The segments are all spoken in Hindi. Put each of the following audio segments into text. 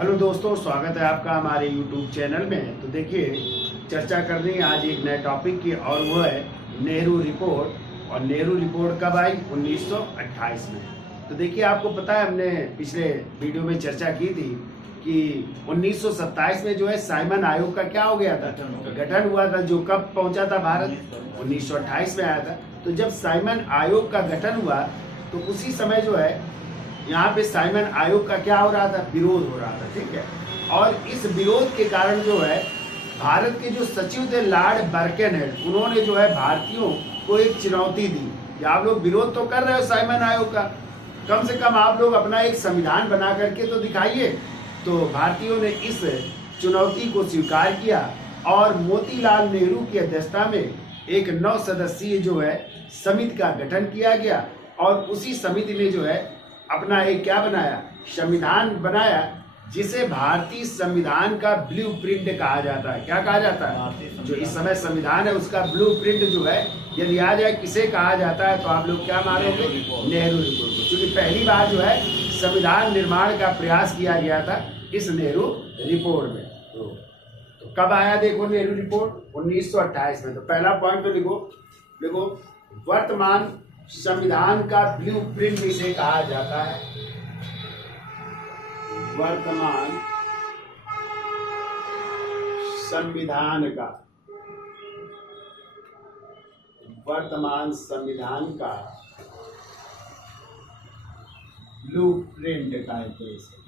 हेलो दोस्तों, स्वागत है आपका हमारे YouTube चैनल में। तो देखिए, चर्चा करनी है आज एक नए टॉपिक की, और वो है नेहरू रिपोर्ट। और नेहरू रिपोर्ट कब आई? 1928 में। तो देखिए, आपको पता है, हमने पिछले वीडियो में चर्चा की थी कि 1927 में जो है साइमन आयोग का क्या हो गया था, गठन हुआ था, जो कब पहुंचा था भारत? 1928 में आया था। तो जब साइमन आयोग का गठन हुआ तो उसी समय जो है यहाँ पे साइमन आयोग का क्या हो रहा था? विरोध हो रहा था, ठीक है। और इस विरोध के कारण जो है भारत के जो सचिव थे लॉर्ड बर्केनहेड, उन्होंने जो है भारतीयों को एक चुनौती दी कि आप लोग विरोध तो कर रहे हो साइमन आयोग का, कम से कम आप लोग अपना एक संविधान बना करके तो दिखाइए। तो भारतीयों ने इस चुनौती को स्वीकार किया और मोतीलाल नेहरू की अध्यक्षता में एक 9 सदस्यीय जो है समिति का गठन किया गया। और उसी समिति ने जो है अपना एक क्या बनाया? संविधान बनाया, जिसे भारतीय संविधान का ब्लूप्रिंट कहा जाता है। क्या कहा जाता है? जो इस समय संविधान है उसका ब्लूप्रिंट जो है, यदि आ जाए किसे कहा जाता है तो आप लोग क्या मानोगे? नेहरू रिपोर्ट को। क्योंकि पहली बार जो है संविधान निर्माण का प्रयास किया गया था इस नेहरू रिपोर्ट में। तो कब आया देखो नेहरू रिपोर्ट? 1928 में। तो पहला पॉइंट तो लिखो, वर्तमान संविधान का ब्लूप्रिंट इसे कहा जाता है। वर्तमान संविधान का ब्लूप्रिंट कहते हैं इसे।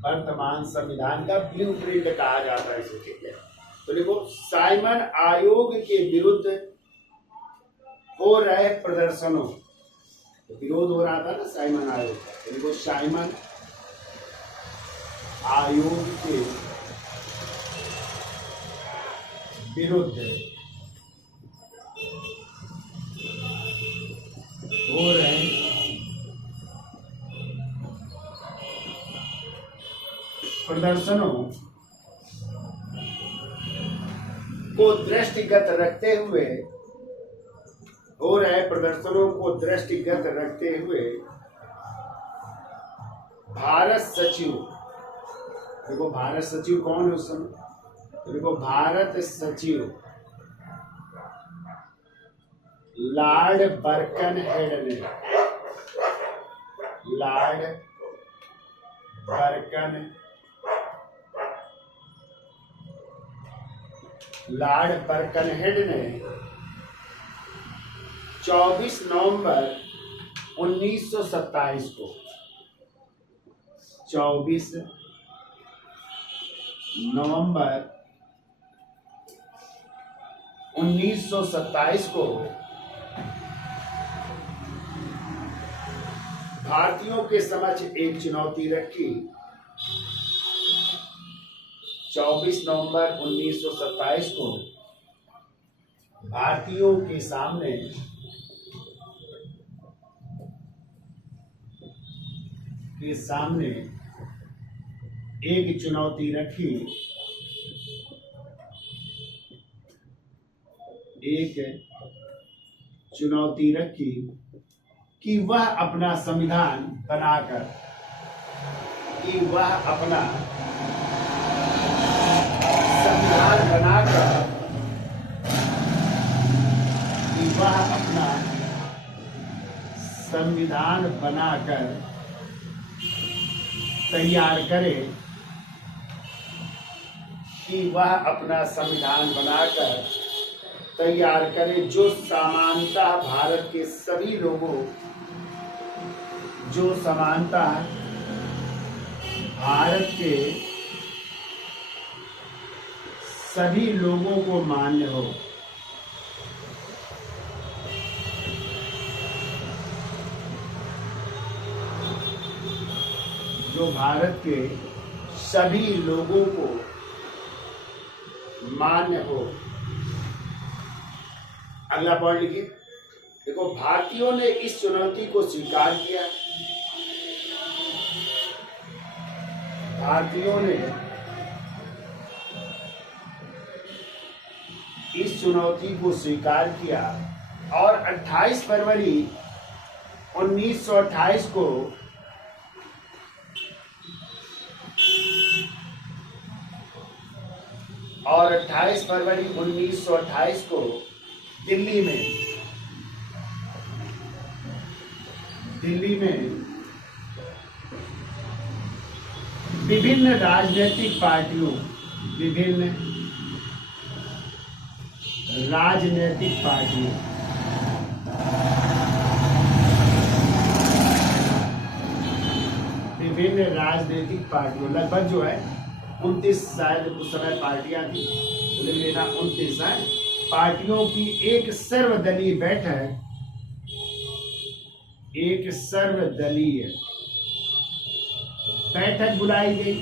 वर्तमान संविधान का ब्लूप्रिंट कहा जाता है इसे, ठीक है। तो देखो, साइमन आयोग के विरुद्ध हो रहे प्रदर्शनों, तो विरोध हो रहा था ना साइमन आयोग का। देखो, साइमन आयोग के विरुद्ध हो रहे प्रदर्शनों को दृष्टिगत रखते हुए भारत सचिव, देखो भारत सचिव कौन है उस समय? तो देखो, भारत सचिव लॉर्ड बर्कनहेड ने, लॉर्ड बर्कनहेड ने 24 नवंबर 1927 को 24 नवंबर 1927 को भारतीयों के समक्ष एक चुनौती रखी। 24 नवंबर 1927 को भारतीयों के सामने एक चुनौती रखी कि वह अपना संविधान बनाकर तैयार करे, जो समानता भारत के सभी लोगों, को मान्य हो। जो भारत के सभी लोगों को मान्य हो। अगला पॉइंट लिखिए। देखो, भारतीयों ने इस चुनौती को स्वीकार किया। भारतीयों ने इस चुनौती को स्वीकार किया और 28 फरवरी 1928 को और 28 फरवरी 1928 को दिल्ली में विभिन्न राजनीतिक पार्टियों लगभग जो है 29 शायद उस समय पार्टियां थी, लेना 29 है पार्टियों की एक सर्वदलीय बैठक बुलाई गई।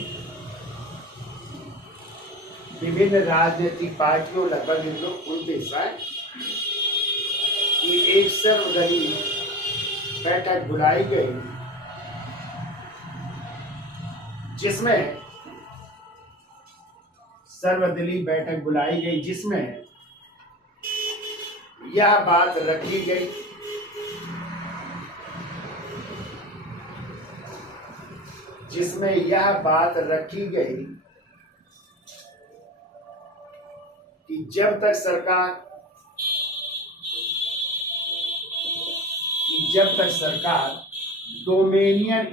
विभिन्न राजनीतिक पार्टियों लगभग 29 है की एक सर्वदलीय बैठक बुलाई गई, जिसमें यह बात रखी गई कि जब तक सरकार डोमिनियन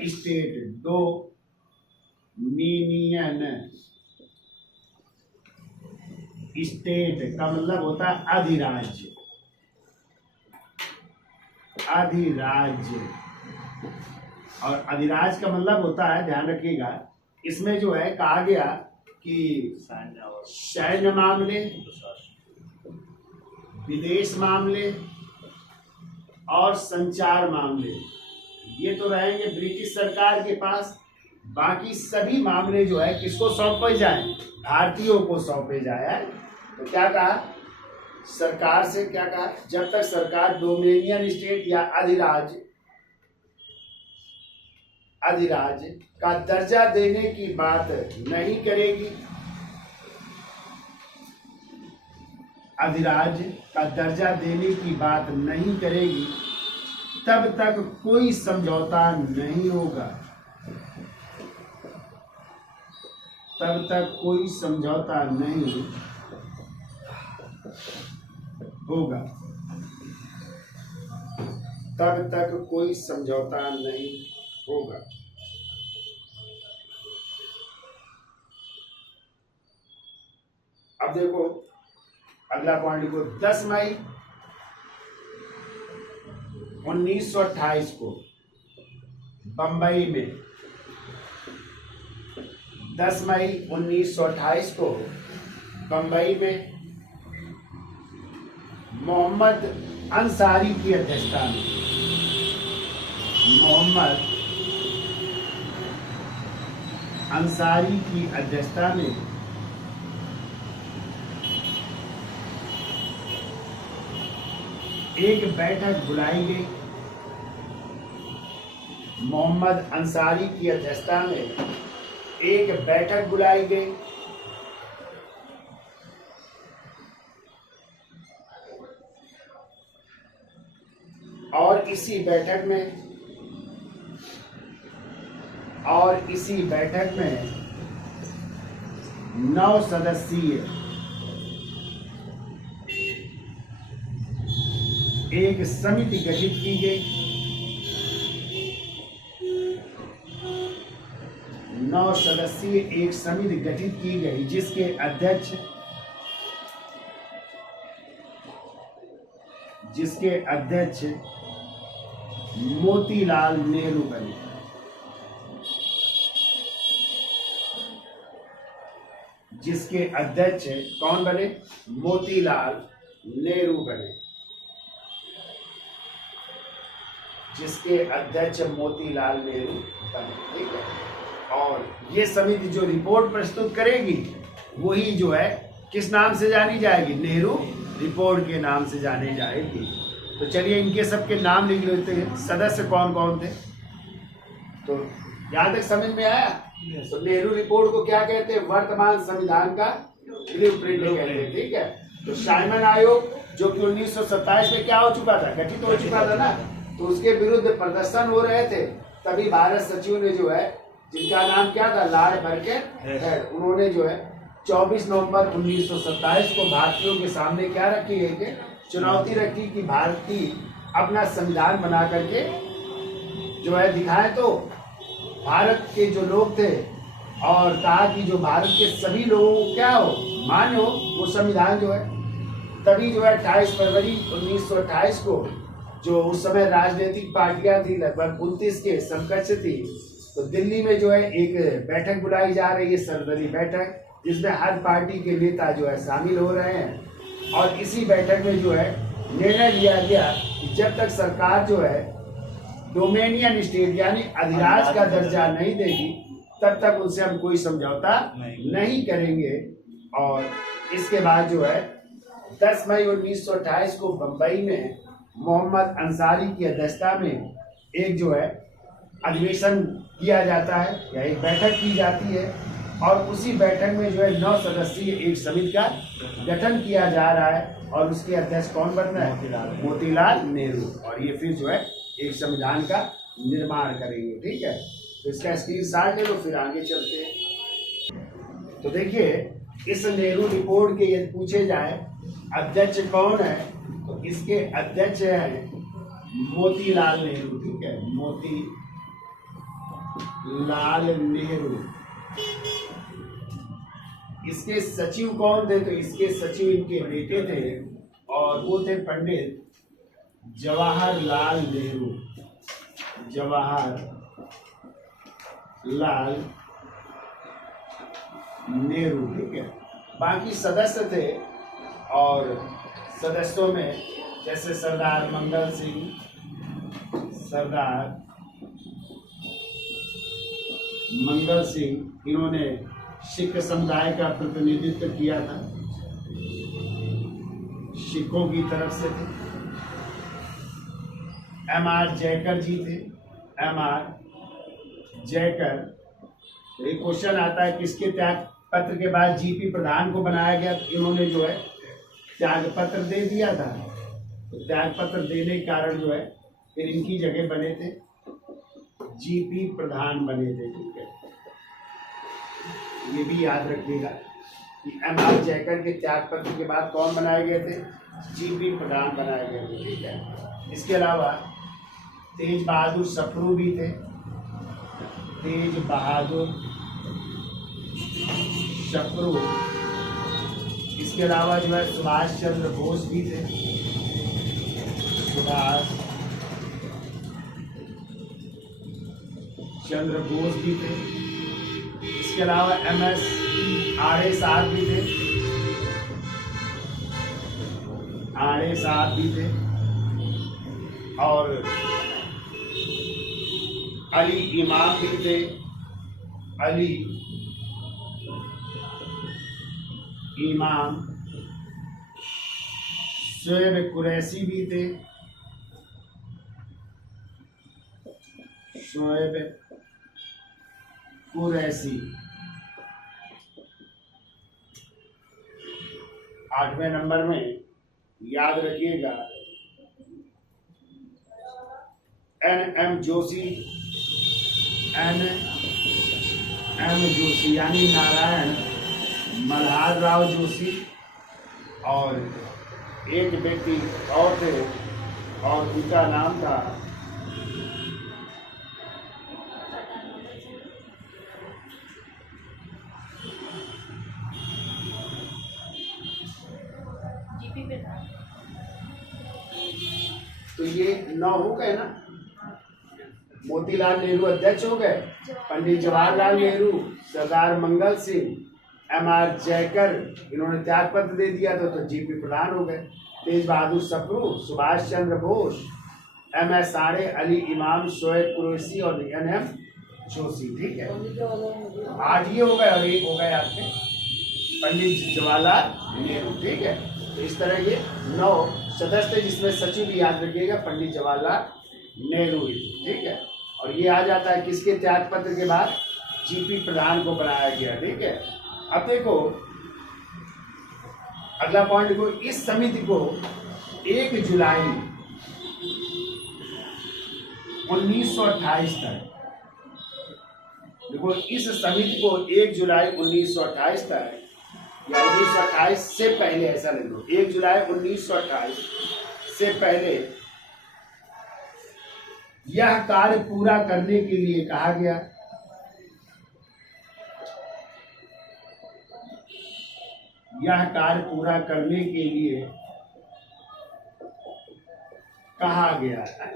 स्टेट का मतलब होता है अधिराज्य, और अधिराज्य का मतलब होता है, ध्यान रखिएगा, इसमें जो है कहा गया कि सैन्य मामले, विदेश मामले और संचार मामले ये तो रहेंगे ब्रिटिश सरकार के पास। बाकी सभी मामले जो है किसको सौंपे जाए? भारतीयों को सौंपे जाए। तो क्या कहा सरकार से, क्या कहा, जब तक सरकार डोमिनियन स्टेट या अधिराज्य का दर्जा देने की बात नहीं करेगी, तब तक कोई समझौता नहीं होगा। अब देखो अगला पॉइंट लिखो, 10 मई 1928 को बंबई में, 10 मई 1928 को बंबई में मोहम्मद अंसारी की अध्यक्षता में एक बैठक बुलाई गई। मोहम्मद अंसारी की अध्यक्षता में एक बैठक बुलाई गई और इसी बैठक में 9 सदस्यीय एक समिति गठित की गई। 9 सदस्यीय एक समिति गठित की गई जिसके अध्यक्ष मोतीलाल नेहरू बने। कौन बने? मोतीलाल नेहरू बने। ठीक है। और ये समिति जो रिपोर्ट प्रस्तुत करेगी वही जो है किस नाम से जानी जाएगी? नेहरू रिपोर्ट के नाम से जानी जाएगी। तो चलिए इनके सबके नाम लिख लेते हैं, सदस्य कौन कौन थे। तो यहाँ तक समझ में आया? तो नेहरू रिपोर्ट को क्या कहते हैं? वर्तमान संविधान का ब्लूप्रिंट कहते हैं। ठीक है। तो साइमन आयोग जो कि 1927 में क्या हो चुका था? गठित हो चुका था ना। तो उसके विरुद्ध प्रदर्शन हो रहे थे, तभी भारत सचिव ने जो है, जिनका नाम क्या था? लॉर्ड बर्केन हेड, उन्होंने जो है 24 नवंबर 1927 को भारतीयों के सामने क्या रखी गई कि चुनौती रखी कि भारतीय अपना संविधान बना करके जो है दिखाए, तो भारत के जो लोग थे और कहा कि जो भारत के सभी लोगों को क्या हो, मान्य हो वो संविधान जो है। तभी जो है 28 फरवरी 1928 को जो उस समय राजनीतिक पार्टियां थी लगभग 29 के समकक्ष थी, तो दिल्ली में जो है एक बैठक बुलाई जा रही है, सर्वदलीय बैठक, जिसमें हर पार्टी के नेता जो है शामिल हो रहे हैं। और इसी बैठक में जो है निर्णय लिया गया कि जब तक सरकार जो है डोमेनियन स्टेट यानी अधिराज का दर्जा नहीं देगी तब तक उनसे हम कोई समझौता नहीं करेंगे। और इसके बाद जो है 10 मई 1928 को बंबई में मोहम्मद अंसारी की अध्यक्षता में एक जो है अधिवेशन किया जाता है या एक बैठक की जाती है, और उसी बैठक में जो है 9 सदस्यीय एक समिति का गठन किया जा रहा है और उसके अध्यक्ष कौन बन रहा है? मोतीलाल नेहरू। और ये फिर जो है एक संविधान का निर्माण करेंगे। ठीक है, तो इसका स्क्रीनशॉट ले लो, फिर आगे चलते हैं। तो देखिए इस नेहरू रिपोर्ट के यदि पूछे जाए अध्यक्ष कौन है, तो इसके अध्यक्ष है मोतीलाल नेहरू। ठीक है, मोतीलाल नेहरू। इसके सचिव कौन थे? तो इसके सचिव इनके बेटे थे और वो थे पंडित जवाहरलाल नेहरू। जवाहरलाल नेहरू। ठीक है, बाकी सदस्य थे और सदस्यों में जैसे सरदार मंगल सिंह, इन्होंने सिख समुदाय का प्रतिनिधित्व किया था, सिखों की तरफ से थे। M.R. जयकर जी थे, M.R. जयकर। एक क्वेश्चन आता है किसके त्याग पत्र के बाद G.P. प्रधान को बनाया गया? इन्होंने जो है त्याग पत्र दे दिया था, तो त्याग पत्र देने के कारण जो है फिर इनकी जगह बने थे G.P. प्रधान बने थे। ठीक है, ये भी याद रखिएगा कि M.R. जयकर के त्याग पत्र के बाद कौन बनाए गए थे? G.P. प्रधान बनाए गए थे। ठीक है, इसके अलावा तेज बहादुर सप्रू भी थे, तेज बहादुर सप्रू। इसके अलावा जो है सुभाष चंद्र बोस भी थे, सुभाष चंद्र बोस भी थे। इसके अलावा MS आड़े साहब भी थे, आड़े साहब भी थे। और अली इमाम भी थे, अली इमाम। शोएब कुरैशी भी थे, शोएब कुरैशी। 8वें नंबर में याद रखिएगा NM जोशी, NM जोशी यानी नारायण मल्हार राव जोशी। और एक व्यक्ति और थे और उनका नाम था G.P. प्रधान। तो ये 9 हो गए ना। मोतीलाल नेहरू अध्यक्ष हो गए, पंडित जवाहरलाल नेहरू, सरदार मंगल सिंह, M.R. जयकर इन्होंने त्याग पत्र दे दिया था तो G.P. प्रधान हो गए। तेज बहादुर सप्रू, सुभाष चंद्र बोस, MS आड़े, अली इमाम, शोएब कुरैशी और NM जोशी। ठीक है, 8 ये हो गए और एक हो गए आपके पंडित जवाहरलाल नेहरू। ठीक है, तो इस तरह ये 9 सदस्य जिसमें सचिव भी याद रखिएगा पंडित जवाहरलाल नेहरू। ठीक है, और ये आ जाता है किसके त्याग पत्र के बाद? G.P. प्रधान को बनाया गया। ठीक है, अब देखो अगला पॉइंट देखो, इस समिति को 1 जुलाई 1928 तक, देखो इस समिति को 1 जुलाई 1928 तक या 1928 से पहले, ऐसा ले लो, 1 जुलाई 1928 से पहले यह कार्य पूरा करने के लिए कहा गया। यह कार्य पूरा करने के लिए कहा गया है।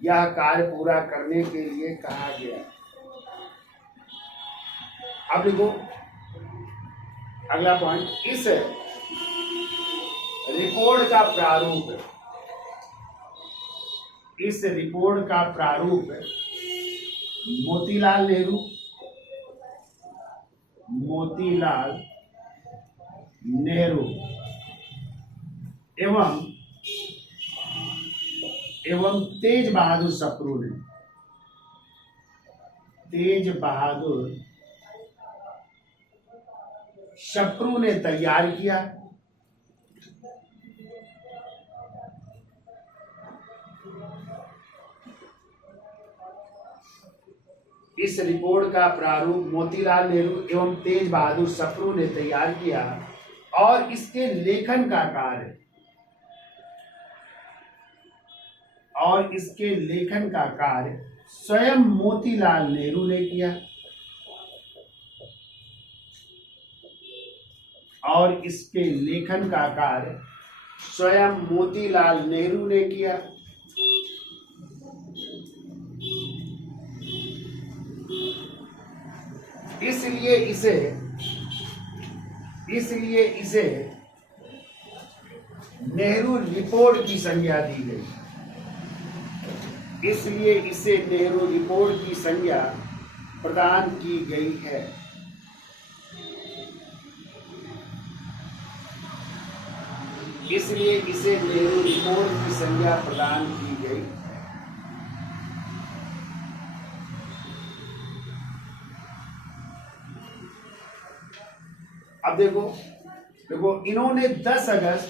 यह कार्य पूरा करने के लिए कहा गया। अब देखो अगला पॉइंट, इस रिपोर्ट का प्रारूप, इस रिपोर्ट का प्रारूप मोतीलाल नेहरू एवं तेज बहादुर सप्रू ने तैयार किया। इस रिपोर्ट का प्रारूप मोतीलाल नेहरू एवं तेज बहादुर सप्रू ने तैयार किया और इसके लेखन का कार्य स्वयं मोतीलाल नेहरू ने किया। और इसके लेखन का कार्य स्वयं मोतीलाल नेहरू ने किया। इसलिए इसे नेहरू रिपोर्ट की संज्ञा दी गई। इसलिए इसे नेहरू रिपोर्ट की संज्ञा प्रदान की गई है। इसलिए इसे नेहरू रिपोर्ट की संज्ञा प्रदान की गई। अब देखो इन्होंने 10 अगस्त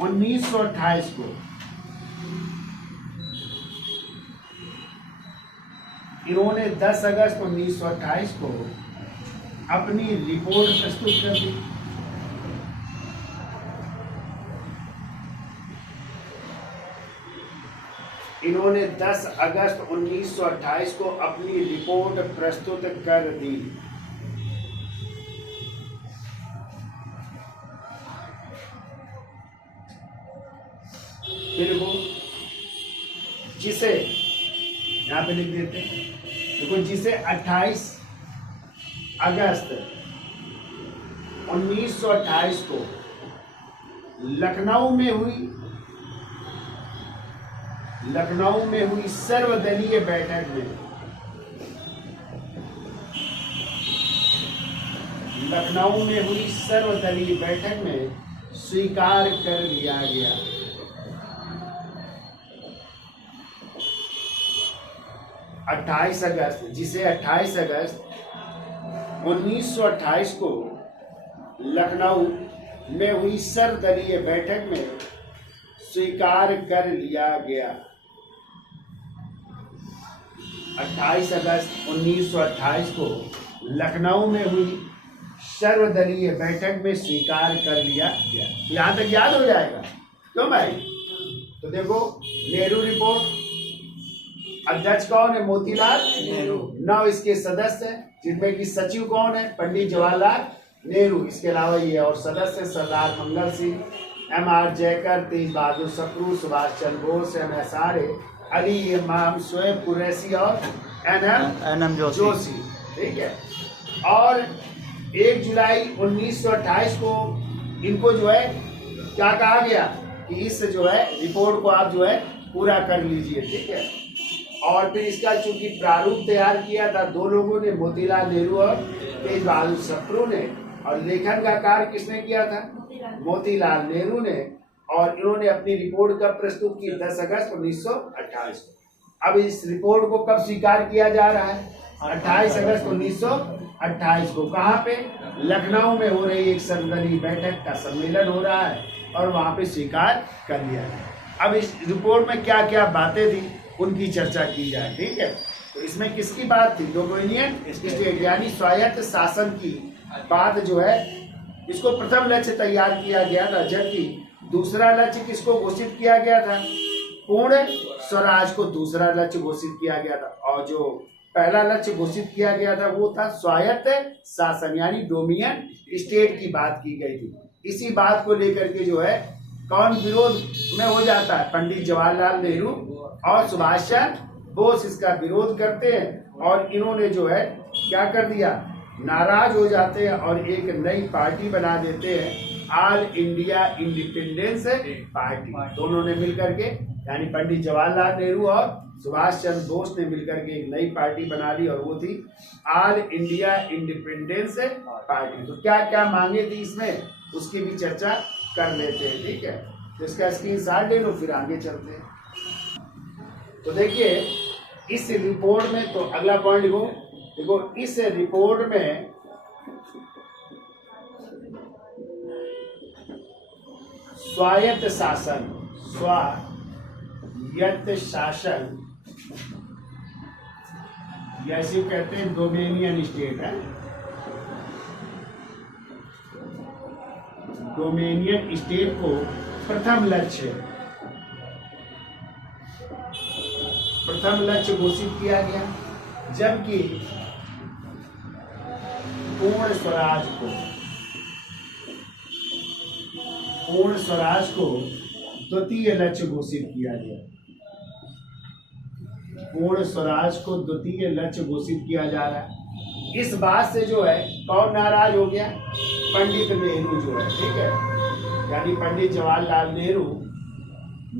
1928 को अपनी रिपोर्ट प्रस्तुत कर दी। इन्होंने 10 अगस्त 1928 को अपनी रिपोर्ट प्रस्तुत कर दी। देखो जिसे यहां पे लिख देते हैं, देखो जिसे 28 अगस्त 1928 को लखनऊ में हुई सर्वदलीय बैठक में स्वीकार कर लिया गया। जिसे 28 अगस्त 1928 को लखनऊ में हुई सर्वदलीय बैठक में स्वीकार कर लिया गया। 28 अगस्त 1928 को लखनऊ में हुई सर्वदलीय बैठक में स्वीकार कर लिया गया। यहां तक याद हो जाएगा क्यों भाई? तो देखो नेहरू रिपोर्ट, अध्यक्ष कौन है? मोतीलाल नेहरू। 9 इसके सदस्य हैं, जिनमें कि सचिव कौन है? पंडित जवाहरलाल नेहरू। इसके अलावा ये और सदस्य सरदार मंगल सिंह, M.R. जयकर, तेज बहादुर सप्रू, सुभाष चंद्र बोस, M.S. आर्य, अली इमाम, शोएब कुरैशी और N.M. जोशी। ठीक है। और 1 जुलाई 1928 को इनको जो है क्या कहा गया कि इस जो है रिपोर्ट को आप जो है पूरा कर लीजिए। ठीक है। और फिर इसका चूंकि प्रारूप तैयार किया था 2 लोगों ने, मोतीलाल नेहरू और तेज बहादुर सप्रू ने, और लेखन का कार्य किसने किया था? मोतीलाल नेहरू ने। और इन्होंने अपनी रिपोर्ट कब प्रस्तुत की? 10 अगस्त 1928 को। अब इस रिपोर्ट को कब स्वीकार किया जा रहा है? 28 अगस्त 1928 को। कहाँ पे? लखनऊ में हो रही एक सर्वदलीय बैठक का सम्मेलन हो रहा है और वहां पे स्वीकार कर लिया गया। अब इस रिपोर्ट में क्या क्या बातें थी उनकी चर्चा की जाए। ठीक है। तो इसमें किसकी बात थी? डोमिनियन स्टेट यानी स्वायत्त शासन की बात जो है, इसको प्रथम लक्ष्य तैयार किया गया था, जबकि दूसरा लक्ष्य किसको घोषित किया गया था? पूर्ण स्वराज को दूसरा लक्ष्य घोषित किया गया था। और जो पहला लक्ष्य घोषित किया गया था वो था स्वायत्त शासन यानी डोमिनियन स्टेट की बात की गई थी। इसी बात को लेकर के जो है कौन विरोध में हो जाता है? पंडित जवाहरलाल नेहरू और सुभाष चंद्र बोस इसका विरोध करते हैं और इन्होंने जो है क्या कर दिया? नाराज हो जाते हैं और एक नई पार्टी बना देते हैं, ऑल इंडिया इंडिपेंडेंस पार्टी। दोनों ने मिलकर के यानी पंडित जवाहरलाल नेहरू और सुभाष चंद्र बोस ने मिलकर के एक नई पार्टी बना ली और वो थी ऑल इंडिया इंडिपेंडेंस पार्टी। तो क्या क्या मांगे थी इसमें उसकी भी चर्चा कर लेते हैं, ठीक है। तो इसका स्क्रीनशॉट ले लो, फिर आगे चलते हैं। तो देखिए इस रिपोर्ट में, तो अगला पॉइंट लिखो, देखो इस रिपोर्ट में स्वायत्त शासन, स्वायत्त शासन जैसे कहते हैं डोमिनियन स्टेट है, डोमिनियन स्टेट को प्रथम लक्ष्य घोषित किया गया, जबकि पूर्ण स्वराज को द्वितीय लक्ष्य घोषित किया गया। पूर्ण स्वराज को द्वितीय लक्ष्य घोषित किया जा रहा है। इस बात से जो है कौन नाराज हो गया? पंडित नेहरू जो है, ठीक है, यानी पंडित जवाहरलाल नेहरू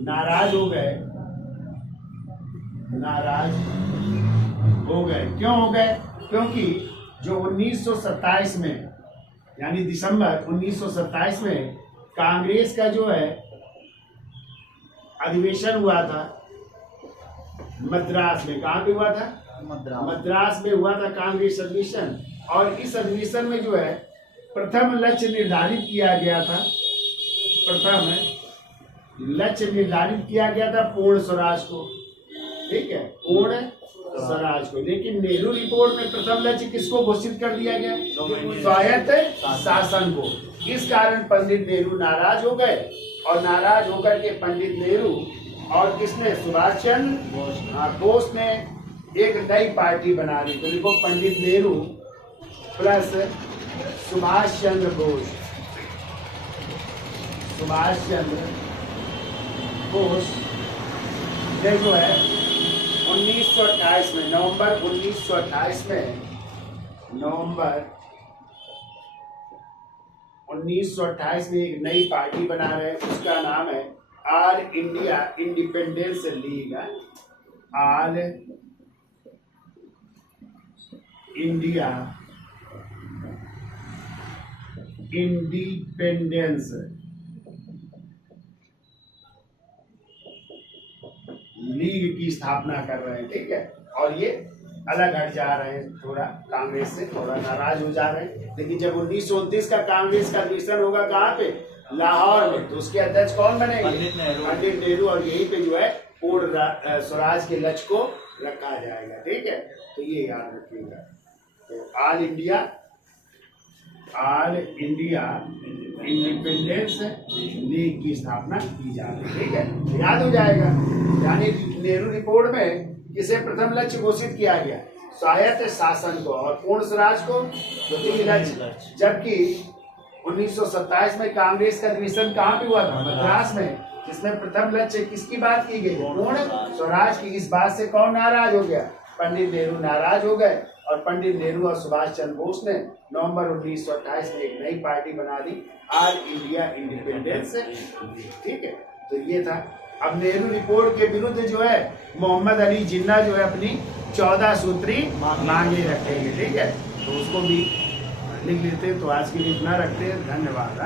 नाराज हो गए। क्यों हो गए? क्योंकि जो 1927 में यानी दिसंबर 1927 में कांग्रेस का जो है अधिवेशन हुआ था मद्रास में। कहाँ पे हुआ था? मद्रास में हुआ था कांग्रेस अधिवेशन। और इस अधिवेशन में जो है प्रथम लक्ष्य निर्धारित किया गया था, पूर्ण स्वराज को, ठीक है, पूर्ण स्वराज को। लेकिन नेहरू रिपोर्ट में प्रथम लक्ष्य किसको घोषित कर दिया गया? स्वायत्त शासन को। इस कारण पंडित नेहरू नाराज हो गए और नाराज होकर के पंडित नेहरू और किसने? सुभाष चंद्र बोस ने एक नई पार्टी बना ली। तो देखो पंडित नेहरू प्लस सुभाष चंद्र बोस, ने जो है 1928 में, नवंबर 1928 में एक नई पार्टी बना रहे हैं, उसका नाम है all India independence league. All India independence league की स्थापना कर रहे हैं, ठीक है। और ये अलग हट जा रहे हैं, थोड़ा कांग्रेस से थोड़ा नाराज हो जा रहे हैं। लेकिन जब 1929 का कांग्रेस का अधिवेशन होगा कहाँ पे? लाहौर में, तो उसके अध्यक्ष कौन बनेंगे? पंडित नेहरू। और यहीं पे जो है पूर्ण स्वराज के लक्ष्य को रखा जाएगा, ठीक है। तो ये याद रखिएगा। तो ऑल इंडिया इंडिपेंडेंस लीग की स्थापना की जा रही है, ठीक है, याद हो जाएगा। यानी नेहरू रिपोर्ट में किसे प्रथम लक्ष्य घोषित किया गया? स्वायत्त शासन को और पूर्ण स्वराज को द्वितीय लक्ष्य। जबकि 1927 में कांग्रेस का अधिवेशन कहाँ पे हुआ था? मद्रास में, जिसमें प्रथम लक्ष्य किसकी बात की गई? पूर्ण स्वराज की। इस बात से कौन नाराज हो गया? पंडित नेहरू नाराज हो गए और पंडित नेहरू और सुभाष चंद्र बोस ने नवंबर 1928 में एक नई पार्टी बना दी, ऑल इंडिया इंडिपेंडेंस, ठीक है। तो ये था। अब नेहरू रिपोर्ट के विरुद्ध जो है मोहम्मद अली जिन्ना जो है अपनी 14 सूत्री मांगे रखेंगे, ठीक है। तो उसको भी लिख लेते हैं। तो आज के लिए इतना रखते हैं, धन्यवाद।